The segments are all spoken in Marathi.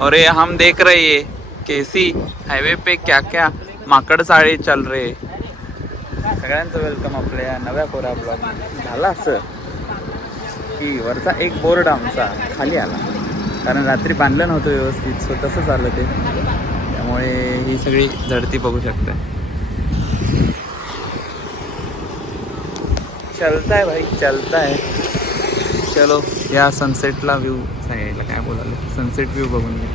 और ये हम देख रहे हैं केसी हाईवे पे क्या क्या माकड चाळे चल रहे. सगळ्यांचं वेलकम आपल्या नव्या कोरा ब्लॉग. झालं असं की वरचा एक बोर्ड आमचा खाली आला, कारण रात्री बांधलं नव्हतं व्यवस्थित, सो तसंच आलं ते. त्यामुळे ही सगळी झडती बघू शकता. चलता है भाई, चलता है. चलो या सनसेटला व्ह्यू सांगायला काय बोलाले, सनसेट व्ह्यू बघून घ्या.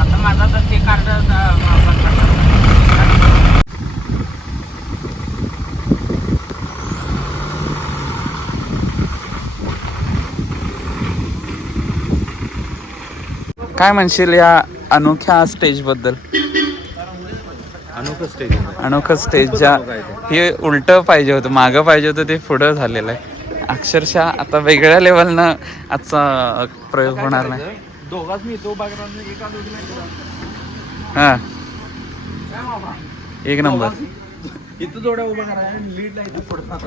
आता माझा तर ते कार्ड काय म्हणशील या अनोख्या स्टेज बद्दल? अनोखं स्टेज ज्या हे उलट पाहिजे होतं, मागं पाहिजे होतं, ते पुढं झालेलं आहे. अक्षरशः आता वेगळ्या लेवलनं आजचा प्रयोग होणार नाही. हा एक नंबर. इथं जोड्या उभा करा, लीडला इथं पडतात.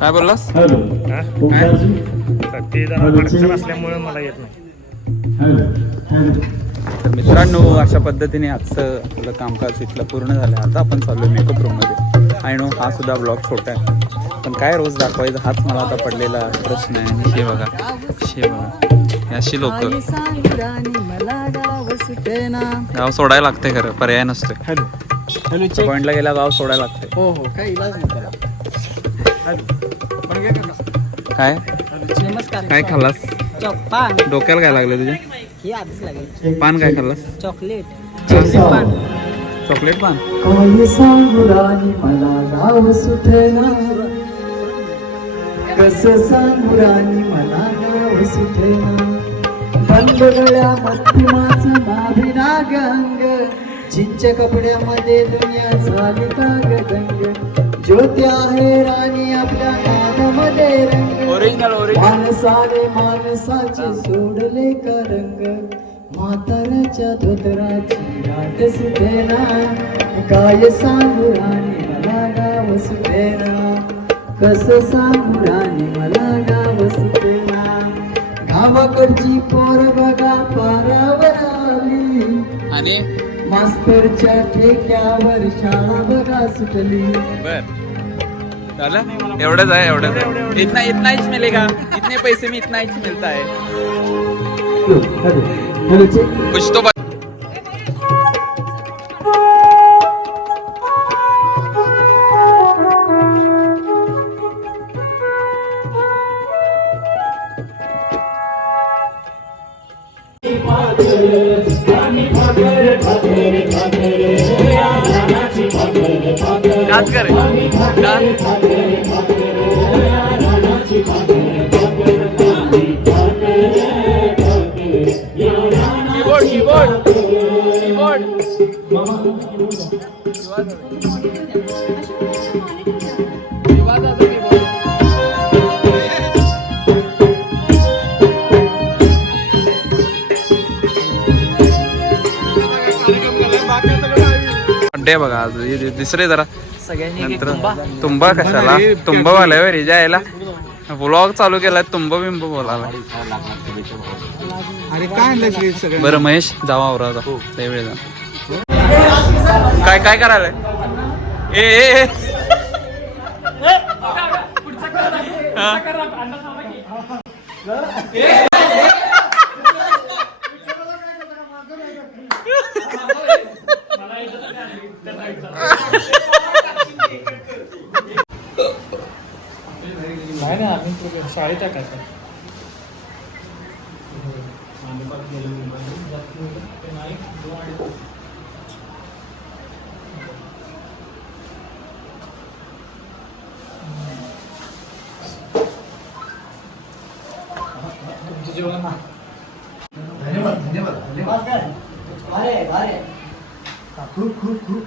काय बोललास? ते जरा अडचण असल्यामुळे मला येत नाही. तर मित्रांनो, अशा पद्धतीने आजचं आपलं कामकाज इथलं पूर्ण झालं. आता आपण चालू आहे मेकअप रूममध्ये. आय नो हा सुद्धा ब्लॉग छोटा आहे, पण काय रोज दाखवायचं हाच मला आता पडलेला प्रश्न आहे. हे बघा, हे बघा, अशी लोक. गाव सोडायला लागते खरं, पर्याय नसतोय. पॉइंटला गेला गाव सोडायला लागते. हो हो, काही इलाज नाही त्याला. काय नमस्कार. काय खाल्लास? पान. डोक्याला काय लागलं तुझ्या? हे आधीच लागेल. पान काय खाल्लास? चॉकलेट. पान. चॉकलेट पान. मला गाव सुटेना, कसं सांगू राणी मला गाव सुटेना. बंद गळ्या मत्ती माझं नाभी नाग अंग, चिंच कपड्यामध्ये दुनिया झाली का गंग. ज्योती आहे राणी आपल्या नादामध्ये रंग. माणसाने माणसाचे सोडले का रंग. म्हाताऱ्याच्या धोतराची गाठ सुटेना, काय सांगू राणी मला गाव सुटेना. कसं सांगू राणी मला गाव सुटेना. गावाकडची पोर बघा पारावर आली, आणि मास्तरच्या ठेक्यावर शाळा बघा सुटली. बर झालं, एवढंच आहे, एवढंच आहे. इतना हिच मिलेगा, इतने पैसे में इतना हिच मिलता है. कुछ तो डांस करे, डांस. कीबोर्ड कीबोर्ड डे बघा. आज दुसरे जरा नंतर तुंबा कशाला, तुंबवाला रे जायला व्लॉग चालू केलाय, तुंब बिंब बोलायला. बरं महेश जावा आवरा वेळ जा. काय काय करायलाय? ए नाही ना, आम्ही शाळेत टाकायचं. तुमचं जेवण ना. धन्यवाद धन्यवाद धन्यवाद. खूप खूप खूप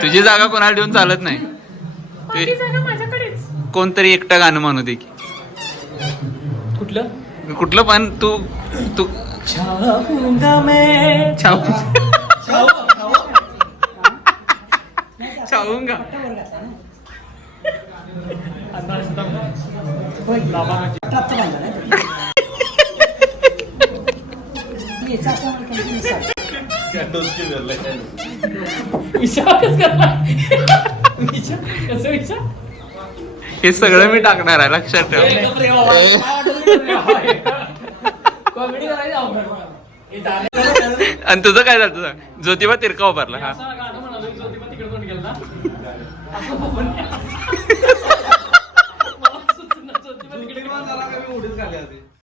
तुझी जागा कोणाला ठेवून चालत नाही. कोणतरी एकटं गाणं म्हणू दे की. कुठलं पण तू तू चाहूंगा. हे सगळं मी टाकणार आहे, लक्षात ठेव. आणि तुझं काय झालं तुझं? ज्योतिबा तिरका उभारला. हा